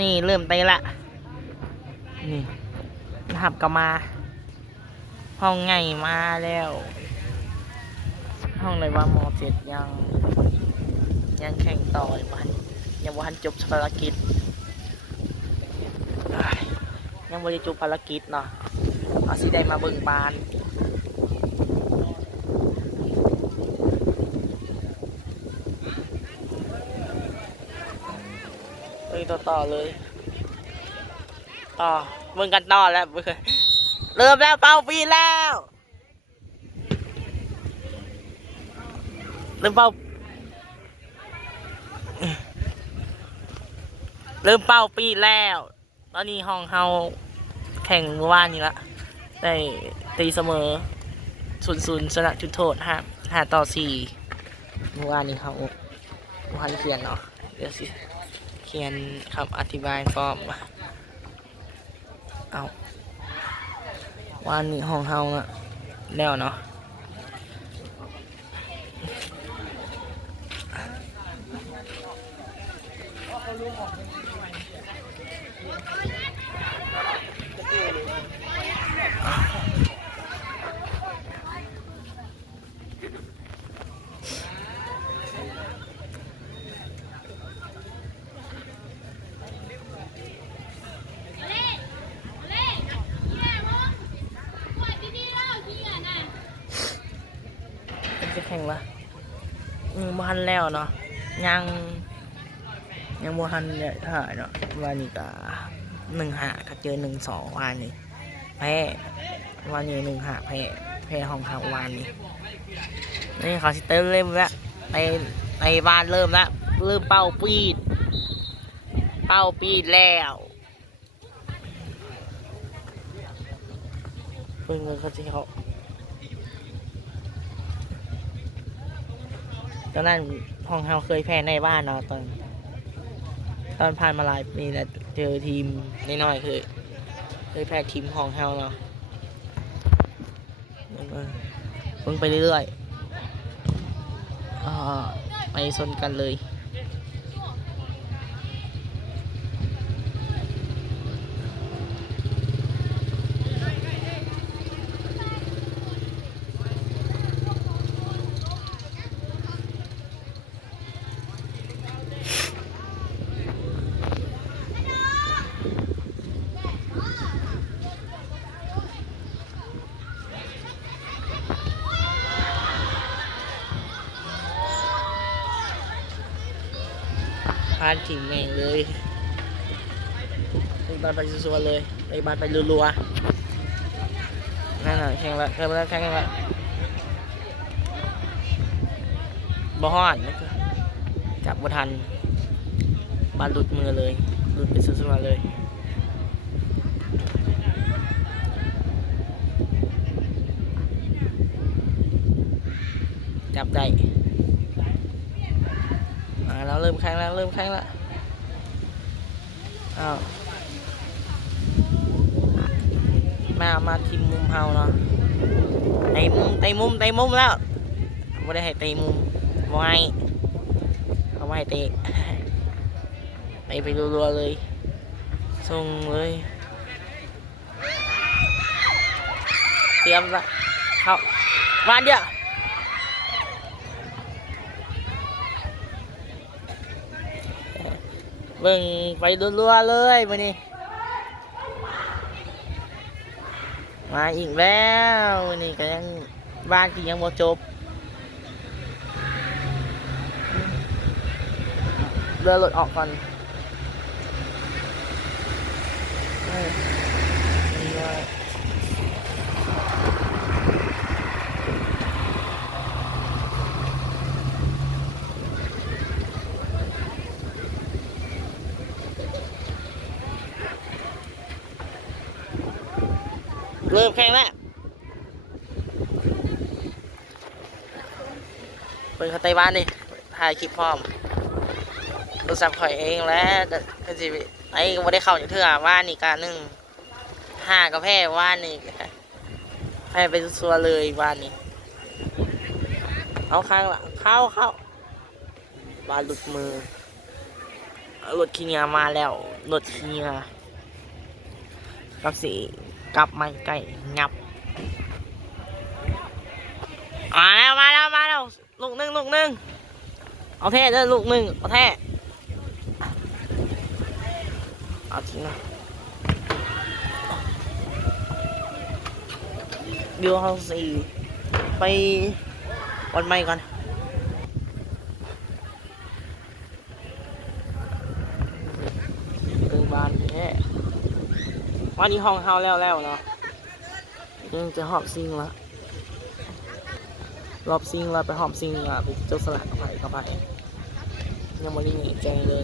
นี่เริ่มเตะละนี่หับก็มาห้องไงมาแล้วห้องเลยว่าหมอเสร็จยังแข่งต่ออีกวันยังบ่ทันจบภารกิจยังบ่ได้จบภารกิจเนาะเอาสิได้มาเบิ่งบานต่อเลยต่อเบิ่งกันต่อแล้วเริ่มแล้วเป่าปีแล้วเริ่มเป่าปีแล้ว ตอนนี้ห้องเฮาแข่งเมื่อวานนี้ละได้ตีเสมอ0-0ชนะจุดโทษ5-4เมื่อวานนี้เขาพันเขียนเนาะเดี๋ยวสิเขียนคำอธิบายฟอร์มเอาวันนี้ห้องเฮาอะแล้วเนาะจะแข่งละบ่ทันแล้วเนาะยังบ่ทันเนี่ยถ่ายเนาะวันนี้ก็1-5ก็เจอ1-2วันนี้แพ้วันนี้1-5แพ้ห้องเฮาวันนี้นี่เขาสิเริ่มแล้วไปบ้านเริ่มแล้วเริ่มเป้าปีดแล้วเพิ่งเลยเขาสิเขาตอนนั้นห้องเฮาเคยแพ้ในบ้านเนาะตอนผ่านมาหลายปีแล้วเจอทีมน้อยๆเคยแพ้ทีมห้องเฮาเนาะเพิ่งไปเรื่อยๆไปชนกันเลยพานถิ่งแม่งเลยไปบ้านไปซัวๆเลยไปบ้านไปรัวๆนั่นน่ะแข่งละบ่ฮอดจับบ่ทันบ้านหลุดมือเลยหลุดไปซัวๆเลยจับได้เราเริ่มแข่งแล้วอ้าวมาทีมมุมเฮาเนาะไต่มุมแล้วไม่ได้ให้ไต่มุมไว้เอาไว้เตะไปรัวๆเลยส่งเลยเตรียมละเข้ามาเดียวเบิ่งไปรัวๆเลยมื้อนี้มาอีกแล้วมื้อนี้ก็ยังบ้านที่ยังบ่จบเรือรถออกก่อนเริ่มแข่งแล้วเปิดเขาไต้หวันดิถ่ายคลิปพร้อมโทรศัพท์ข่อยเองแล้วก็สิไอ้ก็ไม่ได้เข้าอย่างเถื่อว่านนี่การ1-5ก็แพ้ว่านนี่แพ้ไปซัวเลยว่านนี่เอาข้างละเข้าบาหลุดมือ รถขี้เหงื่อมาแล้วรถขี้เหงื่อกับสีกลับมาใกล้งับมาแล้วลูกหนึ่งเอาแท้เด้อลูกหนึ่งเอาแท้เอาทิ้งนะเดี๋ยวเขาสี่ไปวันใหม่ก่อนบ้านแท้วันนี้ห้องเฮาแล้วเนาะยังจะหอบซิงละรอบซิงเราไปหอบซิงอ่ะไปเจ้าสลัดกับไปยังไม่ได้หนีใจเลย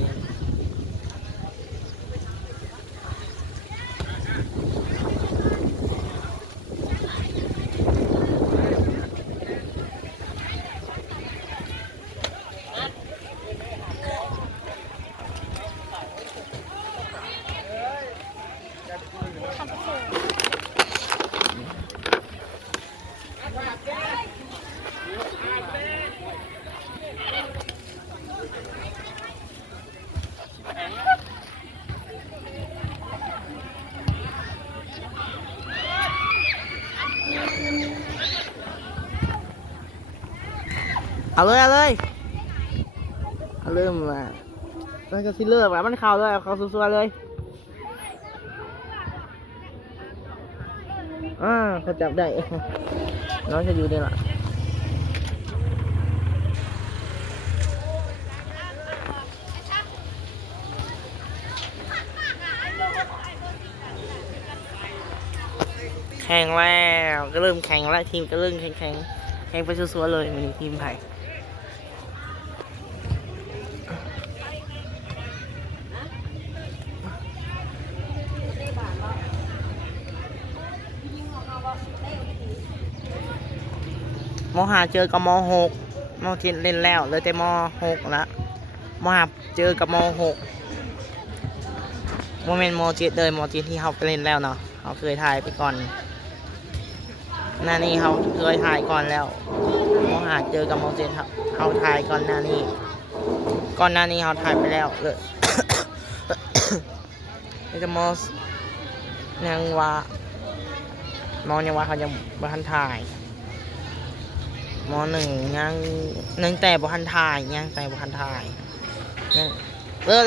เอาเลยเริ่มมาแล้วก็ซิเลิกแล้วมันเข้าเลยเข้าซัวๆเลยเขาจับได้น้องจะอยู่นี่แหละแข่งแล้วก็เริ่มแข่งแล้วทีมก็เริ่มแข่งไปซัวๆเลยมันทีมไทยม.5เจอกับม.6ม.7เล่นแล้วเลยแต่ม.6ละม.5เจอกับม.6โมเมนต์ม.7เลยม.7ที่เขาไปเล่นแล้วเนาะเขาเคยถ่ายไปก่อนหน้านี้เขาเคยถ่ายก่อนแล้วม.5เจอกับม.7เขาถ่ายก่อนหน้านี้เขาถ่ายไปแล้วเลยจะม.ยังว่าเขายังบ่ทันถ่ายม.1ยังแต่บ่ทันถ่ายยังแต่บ่ทันถ่ายยังเริ่ม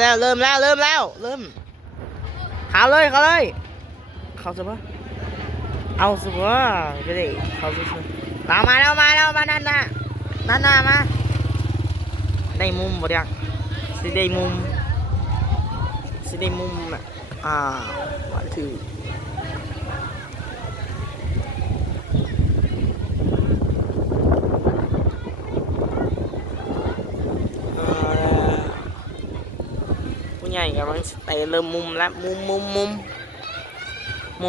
เขาเลยเขาสิบ่เอาสิบ่จะได้เขาสิมาแล้วมาด้านหน้ามาได้มุมบ่ดักสิได้มุมน่ะวันถือผู้ใหญ่กำลังเตะเริ่มมุมแล้วมุ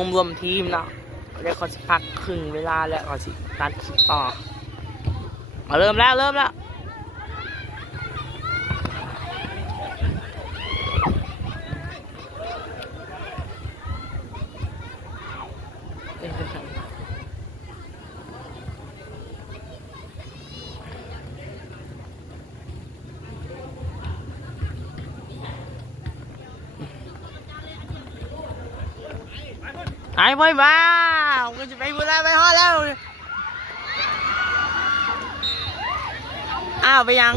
มรวมทีมเนาะเดี๋ยวเขาจะพักครึ่งเวลาแล้วเขาจะตัดคลิปต่อเริ่มแล้วไอ้พ่อยบ้ากูจะไปบุรีไปฮอดแล้วไปยัง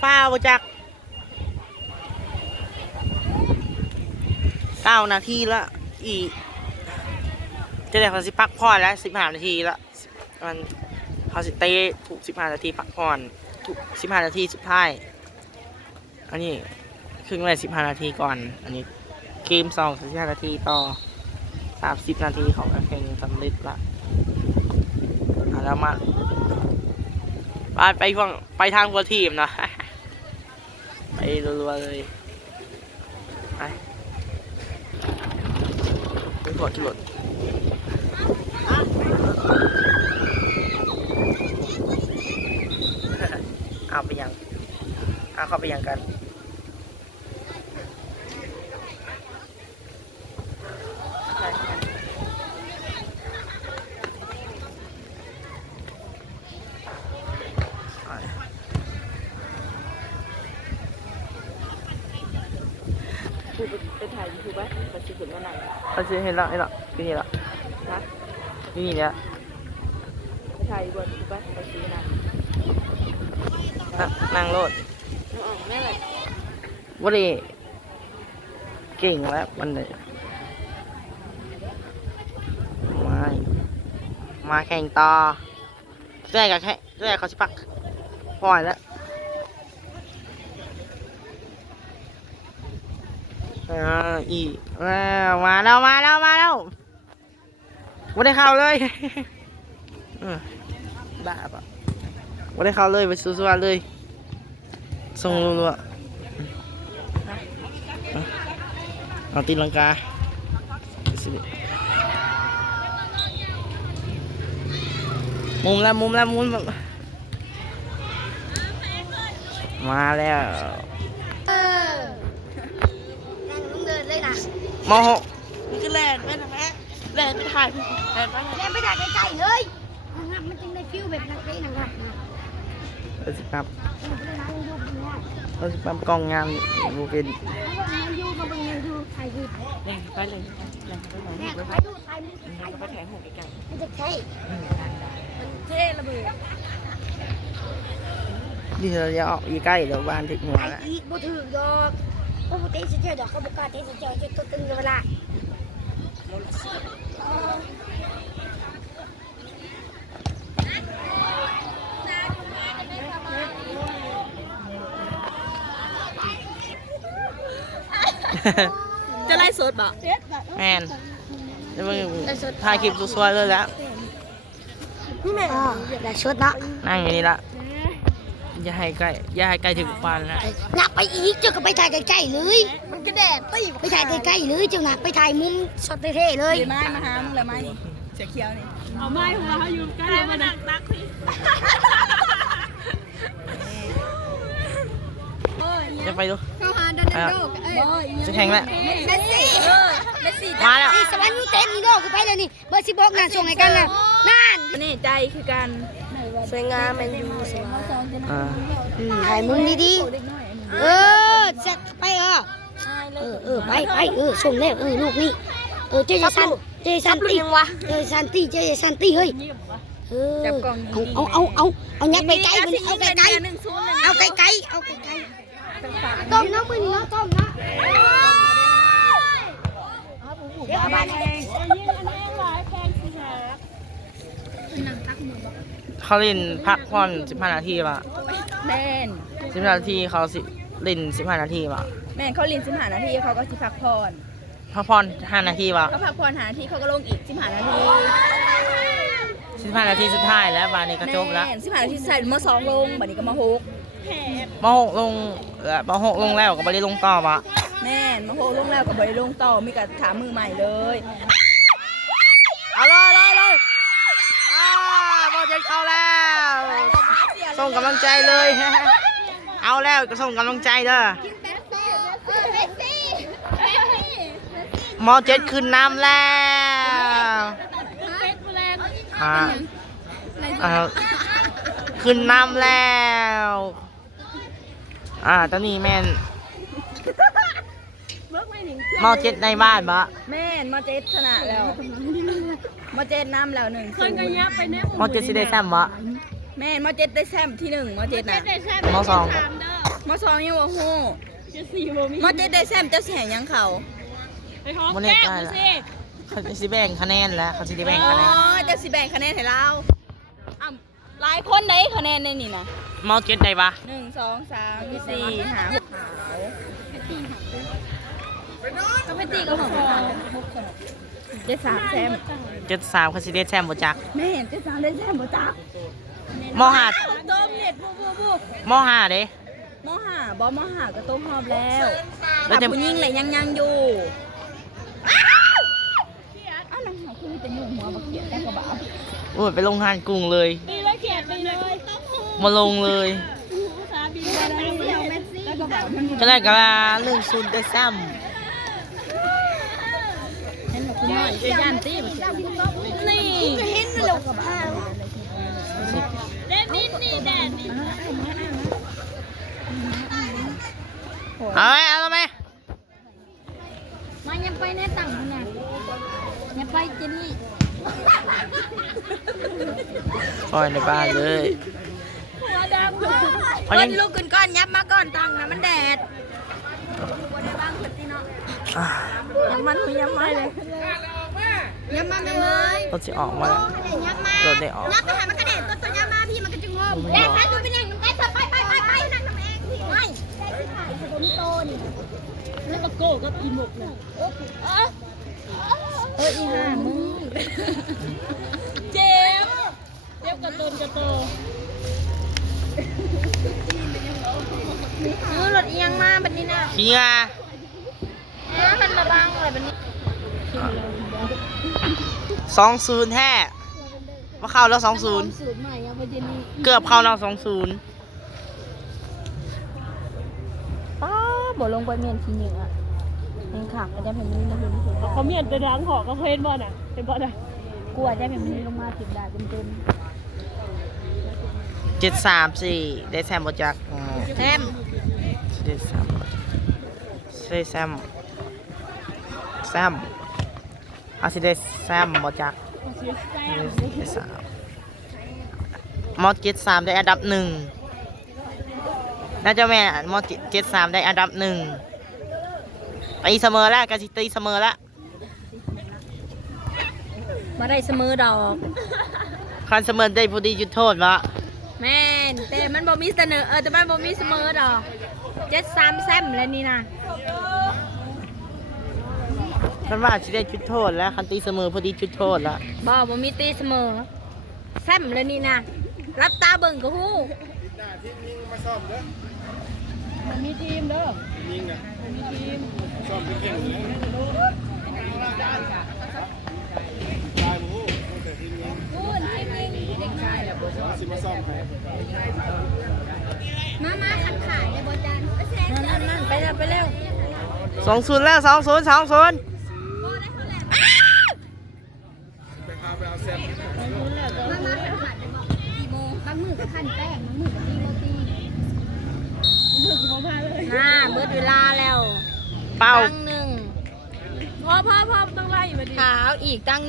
ฟ้าบ่จัก9 นาทีละอีกจะได้เขาสิพักผ่อนแล้ว15 นาทีละมันเขาสิเตะถูก15 นาทีพักผ่อนถูก15 นาทีสุดท้ายอันนี้ครึ่งแรก15 นาทีก่อนอันนี้เกม2 15 นาทีต่อ30 นาทีของการแข่งสำเร็จละแล้วมาไปทางหัวทีมนะไปรัวๆเลยไปถอดจุดไปยังเข้าไปยังกัน กูไปถ่ายยูทูบไหมมันจะเห็นว่าไหน เขาจะเห็นแล้วที่นี่ละ นะ ที่นี่เนี่ย ไปถ่ายบนยูทูบไหมไปซื้อนะ นั่งรถ แม่อะไร วันนี้เก่งแล้วมันเลยมาแข่งต่อแรกเขาสิปักปล่อยแล้วอีกมาแล้ววันได้เข้าเลยบ้าปะวันได้เข้าเลยไปสู้ๆเลยส่งรัวๆเอาตีลังกามุมแบบมาแล้วนั่งต้องเดินเลยนะ มหกนี่คือแลนด์แม่นะแม่แลนด์ไปถ่ายแลนด์ไป เล่นไม่ได้ใกล้ๆเลยนะครับมันจึงได้ฟิลแบบนักเล่นนะครับ เอาสิครับ มันเป็นนักยูทูบเนี่ย เอาสิครับกล้องงามบูเป็น มันยูก็เป็นยูถ่ายคลิป เนี่ยไปเลยไปไหน แม่ก็ไปดูถ่ายมือถ่าย ก็ไปแทงหกอีกกัน มันจะใช่ มันเท่ระเบิด นี่เราจะออกอยู่ใกล้เดี๋ยวบ้านถึงหัว ไอ้ แล้ว อีกบ่ถือดอกพวกเตะเสียดอกเขาบอกว่าเตะเสียจะตัวตึงเวลาจะไล่สดบ่ แมนแล้วมึงถ่ายคลิปสวยๆเลยแล้ว นี่แม่แต่ชุดเนาะ นั่งอยู่นี่ละอย่าให้ใกล้ถึงบ้านนะ หนักไปอีกเจ้าก็ไปถ่ายใกล้ๆเลยมันกระแดดไปถ่ายใกล้ๆเลยเจ้าหนักไปถ่ายมุมช็อตเท่ๆเลย ไม้มาหามึงเลยไม้นี่เสียเขียวนี่เอาไม้หัวเขาอยู่ใกล้มาดักพี่ จะไปดู เข้าหาดันโดก จะแข่งแล้ว เมสซี่ เมสซี่ มาแล้ว นี่สวรรค์ยูเต็มนี่โดกูไปเลยนี่เบอร์16น่ะส่งให้กันน่ะนั่น นี่ใจคือกัน สวยงามแมนยูสวย อ่า ถ่ายมุมดีๆจะไปไปส่งแล้วลูกนี่เจสันตี้วะเจสันตี้เฮ้ยเอายัดไปไกลมันเอาไกลเอาไกลต้มน้ำมือนี่เนาะต้มนะเดี๋ยวบ้าน เขาเล่นพักผ่อน15 นาทีป่ะ แม่น 15 นาทีเขาเล่น15 นาทีป่ะ แม่นเขาลิน15 นาทีเขาก็สิพักผ่อน พักผ่อน5 นาทีป่ะ ก็พักผ่อนหานาทีเขาก็ลงอีก15 นาที 15 นาทีสุดท้ายแล้วบ้านนี้ก็จบแล้ว แม่น15 นาทีใส่มา2ลงบัดนี้ก็มา6ม.6 ลงม.6 ลงแล้วก็ไม่ได้ลงต่อป่ะ แม่นมา6ลงแล้วก็บ่ได้ลงต่อมีก็ถามมือใหม่เลย เอาเลยบอลเจ็ดเข้าแล้วส่งกำลังใจเลย เอาแล้วก็ส่งกำลังใจเด้อม.7 ขึ้นน้ำแล้วขึ้นน้ำแล้วตอนนี้แม่นม.7 ในบ้านปะ แม่นมาเจ็ดชนะแล้วมาเจ็ดน้ำแล้ว1-0ม.7 สิได้แซมปะ แม่นมาเจ็ดได้แซมที่1มาเจ็ดน่ะม.2 มา2ยังบ่ฮู้มาเจ็ดได้แซมจะสิให้หยังเขา มันเล่นได้ละเขาจะสิแบ่งคะแนนแล้วเขาจะแบ่งคะแนน จะสิแบ่งคะแนนให้เราหลายคนได้คะแนนในนี่นะ ม.7 ได้ปะ 1 2 3 4 5 6ก็ไปตีกับเจ็ด3แซม 73เขาสิได้แซมบ่จัก แม่เห็นเจ็ด3ได้แซมบ่จัก ม.5 ต้มเน็ตบู ม.5 เด้ ม5บ่ม5ก็ต้มหอบแล้ว แล้ แต่ วจะ ผู้หญิงเลยยังอยู่น้องเขาคือจะยุ่งหัวบักเขียนแต่ก็บ่เอา โอ้ยไปลงหานกรุงเลย ปีละเขียนไปเลย มาลงเลย แล้วก็บ่มัน ก็ได้กะเรื่องซุนได้ซ้ เห็นบอกคุณน้อยจะย่านตีนี่เห็นมันหลงกับแดดนิดนี่แดดนิด ำเอาไหม แน่ตั้งขนาดอย่าไปเจนนี่ คอยในบ้านเลย หัวดำ เขา ค ยั น ง ลุกขึ้นก่อนยับมาก่อนตั้งนะมันแดด อ่ะ ยับมันยับมาเลยยับมาเลย รถจะออกมาแล้ว ยับมาร ถได้ออก ยับไปหามันกระเด็นตัวยับมาพี่มันก็จะงอมแดดนั่นดูไปนั่งน้ำแดดไปนั่งน้ำเองพี่ไม่ได้ที่ถ่ายตัวนี้โตนี่แล้วก็โก้ก็อีหมกเลยอีห่ามึงเจ็บกระตุนกระโตซื้อรถเอียงมาแบบนี้นะ เฮีย มันระบังอะไรแบบนี้ 20แท้ว่าเข้าแล้ว20 สูตรใหม่อะประเด็นนี้ เกือบเข้าแล้ว20 ป้าบอกลงไปเมียนทีหนึ่งอะเป็นขักได้แบบนี้นะคุณผู้ชม เขาเมียนแต่ดังหอกก็เพลนบ่น่ะเป็นบ่น่ะ กลัวได้แบบนี้ลงมาถึงได้เต็ม 734ได้แซมบจัก แซม ได้แซมได้แซมเอาสิได้แซมบจักได้สามมอด73ได้อันดับ1น่าจะแม่มอด73ได้อันดับ1ตีเสมอแล้วกาสิตีเสมอแล้ว มาได้เสมอดอก คันเสมอได้พอดีจุดโทษวะ แม่นแต่มันบ่มีเสนอแต่มันบ่มีเสมอดอก73แซมแล้วนี่นะ คันว่าสิได้จุดโทษแล้วคันตีเสมอพอดีจุดโทษแล้ว บ่มีตีเสมอแซมแล้วนี่นะรับตาเบิ่งก็ฮู้ มันมีทีมเด้อยิงอ่ะมันมีทีมซ่อมเก่งเลยได้บูแต่ทีมนี้เด็กชายแหละสิมาซ่อมให้ มาขัดขายในบ่จันนั่นไปแล้ว 20แล้ว20 ไปพาไปเอาเซ็ต มาขัดขายในบ่กี่โมงบางมื้อก็คั่นแป้งบางมื้อก็ตีโรตี เลือกสิบ่พาเลย เบิดเวลาแล้ว เป้า ตั้งหนึ่ง พอต้องไล่มาดิ ขาวอีกตั้ง